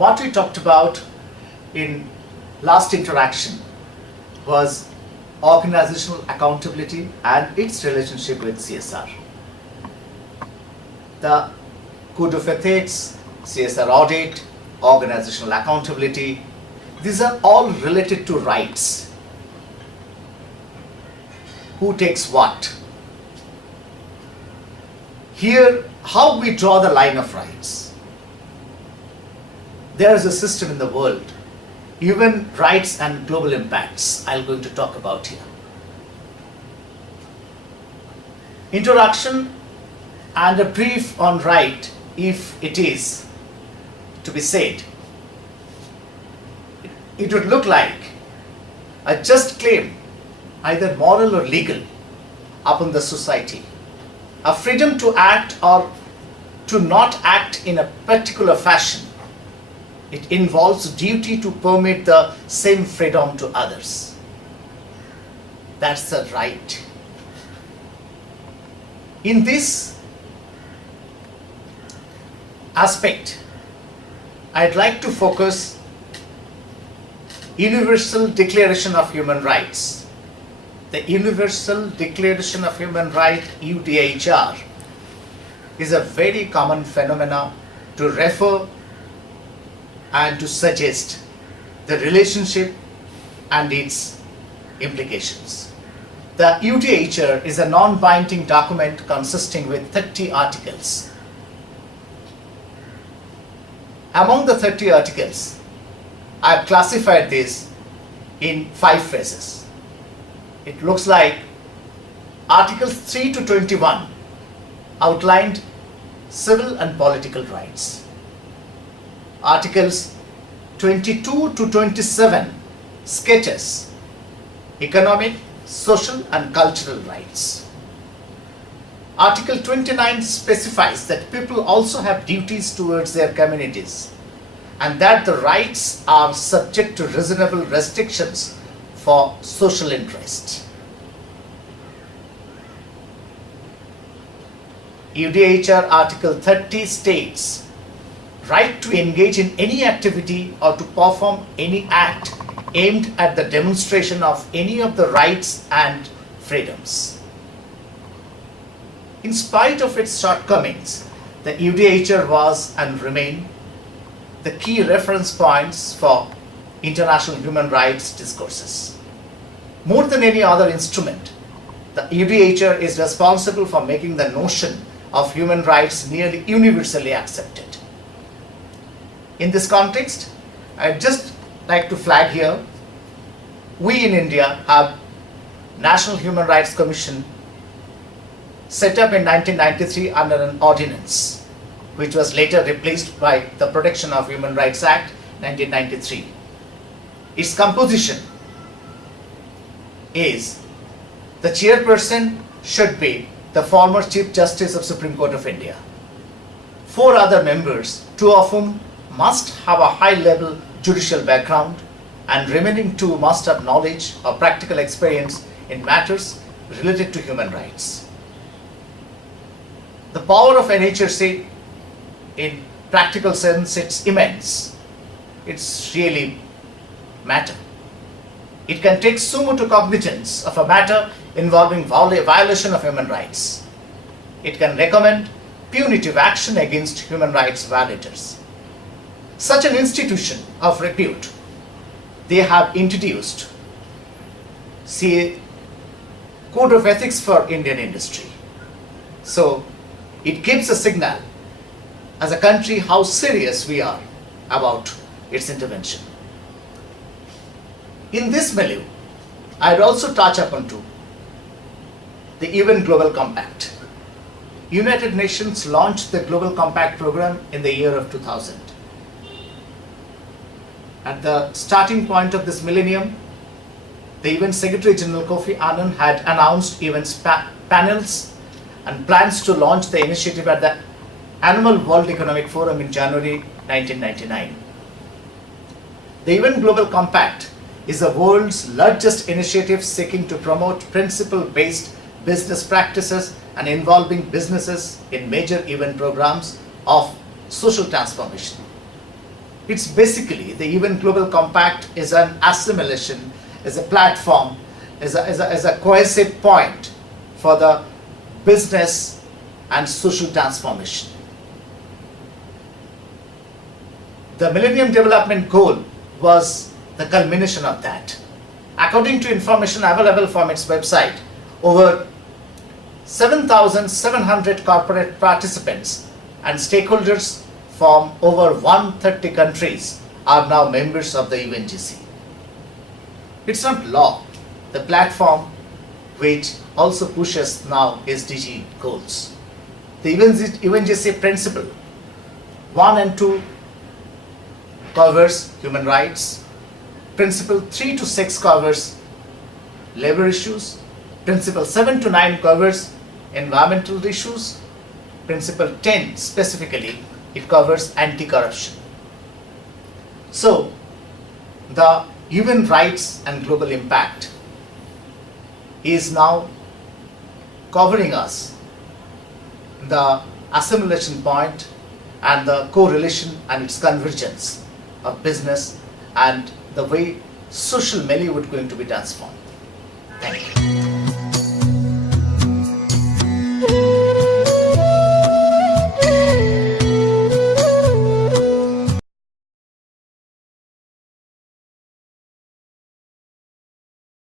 what we talked about in last interaction was organizational accountability and its relationship with CSR. The code of ethics, CSR audit, organizational accountability, these are all related to rights. Who takes what? Here, how we draw the line of rights. There is a system in the world, human rights and global impacts, I'm going to talk about here. Introduction and a brief on right, if it is to be said. It would look like a just claim, either moral or legal, upon the society. A freedom to act or to not act in a particular fashion. It involves duty to permit the same freedom to others. That's the right. In this aspect, I'd like to focus Universal Declaration of Human Rights. The Universal Declaration of Human Rights, UDHR, is a very common phenomena to refer and to suggest the relationship and its implications. The UDHR is a non-binding document consisting with 30 articles. Among the 30 articles, I have classified this in 5 phases. It looks like Articles 3 to 21 outlined civil and political rights. Articles 22 to 27 sketches economic, social and cultural rights. Article 29 specifies that people also have duties towards their communities and that the rights are subject to reasonable restrictions for social interest. UDHR Article 30 states, right to engage in any activity or to perform any act aimed at the demonstration of any of the rights and freedoms. In spite of its shortcomings, the UDHR was and remained the key reference points for international human rights discourses. More than any other instrument, the UDHR is responsible for making the notion of human rights nearly universally accepted. In this context, I'd just like to flag here, we in India have National Human Rights Commission set up in 1993 under an ordinance, which was later replaced by the Protection of Human Rights Act 1993. Its composition is the chairperson should be the former Chief Justice of Supreme Court of India. 4 other members, 2 of whom must have a high-level judicial background and remaining 2 must have knowledge or practical experience in matters related to human rights. The power of NHRC in practical sense, it's immense. It's really matter. It can take sumo to cognizance of a matter involving violation of human rights. It can recommend punitive action against human rights violators. Such an institution of repute, they have introduced code of ethics for Indian industry. So it gives a signal as a country how serious we are about its intervention. In this milieu, I'd also touch upon the UN Global Compact. United Nations launched the Global Compact program in the year of 2000. At the starting point of this millennium, the UN Secretary General Kofi Annan had announced events panels and plans to launch the initiative at the annual World Economic Forum in January 1999. The UN Global Compact is the world's largest initiative seeking to promote principle-based business practices and involving businesses in major UN programs of social transformation. It's basically the UN Global Compact is an assimilation, is a platform, is a cohesive point for the business and social transformation. The Millennium Development Goal was the culmination of that. According to information available from its website, over 7,700 corporate participants and stakeholders from over 130 countries are now members of the UNGC. It's not law. The platform which also pushes now SDG goals. The UNGC principle 1 and 2 covers human rights. Principle 3 to 6 covers labor issues. Principle 7 to 9 covers environmental issues. Principle 10 specifically, it covers anti-corruption. So, the human rights and global impact is now covering us the assimilation point and the correlation and its convergence of business and the way social milieu is going to be transformed. Thank you.